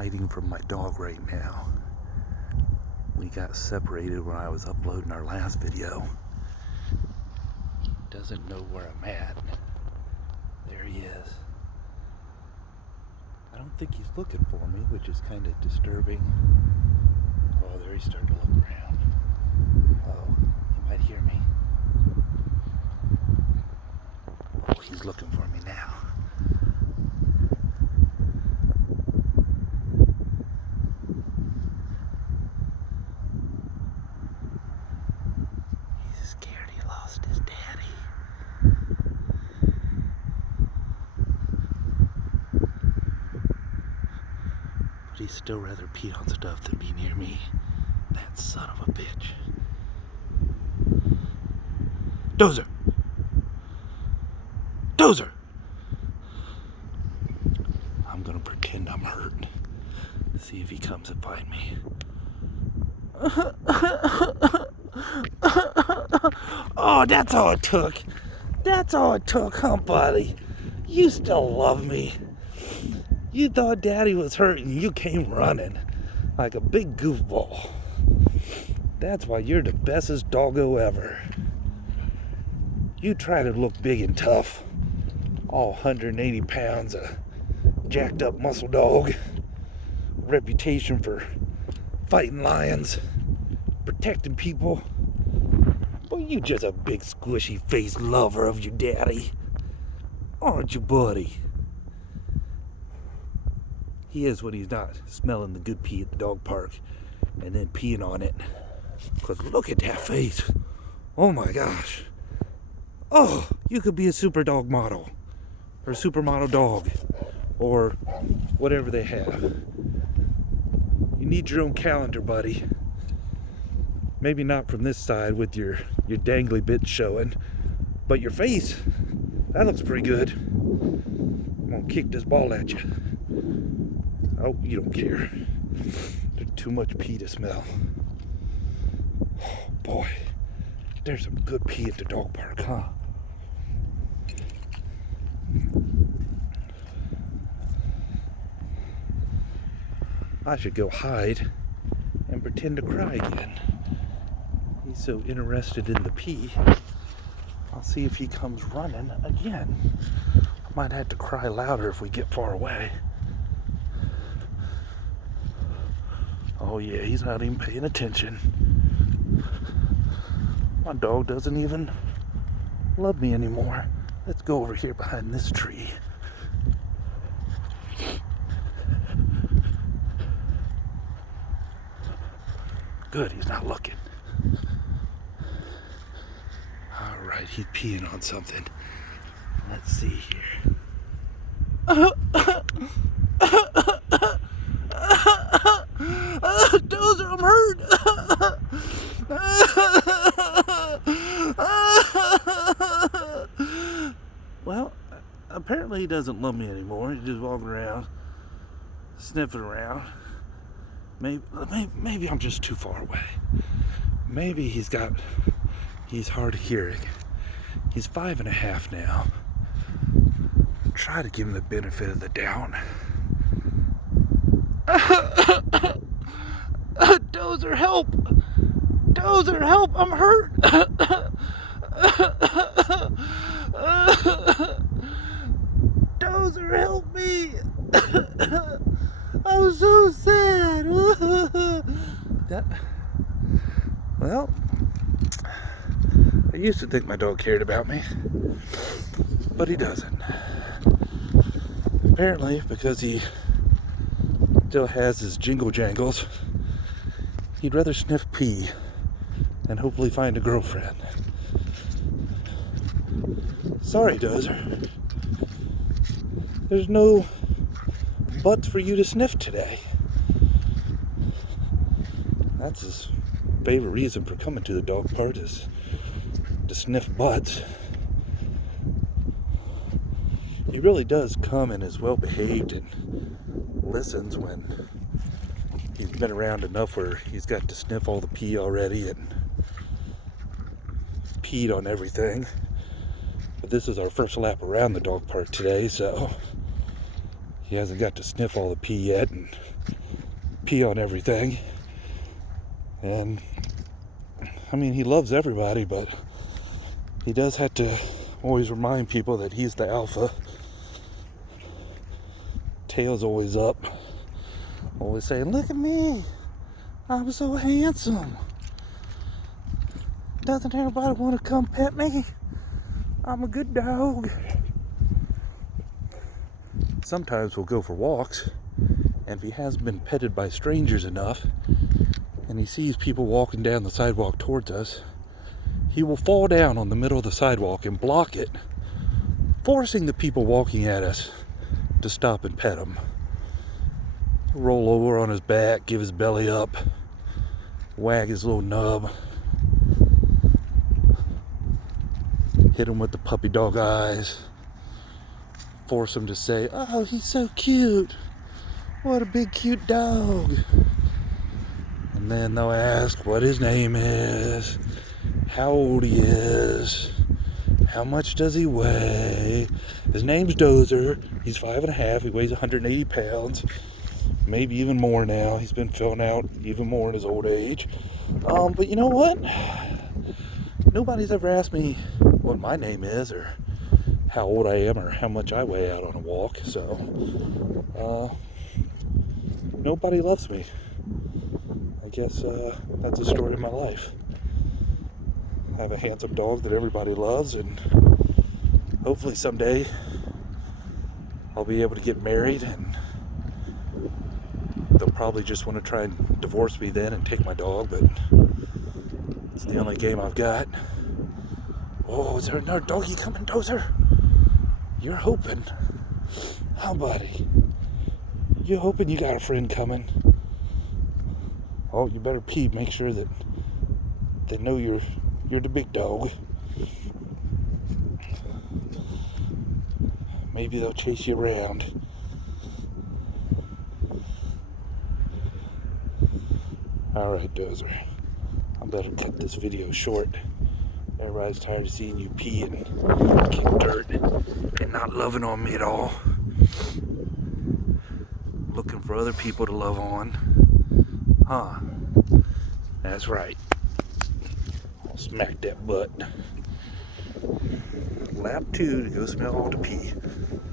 hiding from my dog right now. We got separated when I was uploading our last video. He doesn't know where I'm at. There he is. I don't think he's looking for me, which is kind of disturbing. Oh, there he's starting to look around. Oh, he might hear me. Oh, he's looking for me now. He's scared he lost his daddy. But he'd still rather pee on stuff than be near me. That son of a bitch. Dozer! Dozer! I'm gonna pretend I'm hurt. See if he comes and find me. Oh, that's all it took. That's all it took, huh, buddy? You still love me. You thought Daddy was hurt and you came running like a big goofball. That's why you're the bestest doggo ever. You try to look big and tough. All 180 pounds of jacked up muscle dog. Reputation for fighting lions, protecting people. But you just a big squishy faced lover of your daddy. Aren't you, buddy? He is when he's not smelling the good pee at the dog park and then peeing on it. Because look at that face. Oh my gosh. Oh, you could be a super dog model. Or supermodel dog. Or whatever they have. You need your own calendar, buddy. Maybe not from this side with your dangly bits showing. But your face, that looks pretty good. I'm gonna kick this ball at you. Oh, you don't care. There's too much pee to smell. Oh, boy. There's some good pee at the dog park, huh? I should go hide and pretend to cry again. He's so interested in the pee. I'll see if he comes running again. Might have to cry louder if we get far away. Oh yeah, he's not even paying attention. My dog doesn't even love me anymore. Let's go over here behind this tree. Good, he's not looking. Alright, he's peeing on something. Let's see here. Dozer, I'm hurt! Well, apparently he doesn't love me anymore. He's just walking around, sniffing around. Maybe I'm just too far away. Maybe he's hard of hearing. He's 5.5 now. Try to give him the benefit of the doubt. Dozer, help! Dozer, help! I'm hurt! Dozer, help me! I'm so sad. Well, I used to think my dog cared about me, but he doesn't. Apparently, because he still has his jingle jangles, he'd rather sniff pee and hopefully find a girlfriend. Sorry, Dozer. There's no butts for you to sniff today. That's his favorite reason for coming to the dog park, is to sniff butts. He really does come and is well behaved and listens when he's been around enough where he's got to sniff all the pee already and peed on everything. But this is our first lap around the dog park today, so He hasn't got to sniff all the pee yet and pee on everything. And I mean, he loves everybody, but he does have to always remind people that he's the alpha. Tail's always up, always saying, "Look at me, I'm so handsome. Doesn't everybody want to come pet me? I'm a good dog." Sometimes we'll go for walks, and if he hasn't been petted by strangers enough, and he sees people walking down the sidewalk towards us, he will fall down on the middle of the sidewalk and block it, forcing the people walking at us to stop and pet him. He'll roll over on his back, give his belly up, wag his little nub, hit him with the puppy dog eyes, force him to say, "Oh, he's so cute. What a big cute dog." And then they'll ask what his name is, how old he is, how much does he weigh. His name's Dozer. He's 5'5". He weighs 180 pounds, maybe even more now. He's been filling out even more in his old age. But you know what? Nobody's ever asked me what my name is or how old I am or how much I weigh out on a walk. So, nobody loves me. I guess that's the story of my life. I have a handsome dog that everybody loves, and hopefully someday I'll be able to get married, and they'll probably just want to try and divorce me then and take my dog, but it's the only game I've got. Oh, is there another doggy coming, Dozer? You're hoping. How, buddy? You hoping you got a friend coming? Oh, you better pee. Make sure that they know you're the big dog. Maybe they'll chase you around. Alright, Dozer. I better cut this video short. Everybody's tired of seeing you pee and kick dirt and not loving on me at all. Looking for other people to love on. Huh. That's right. I'll smack that butt. Lap 2 to go smell all the pee.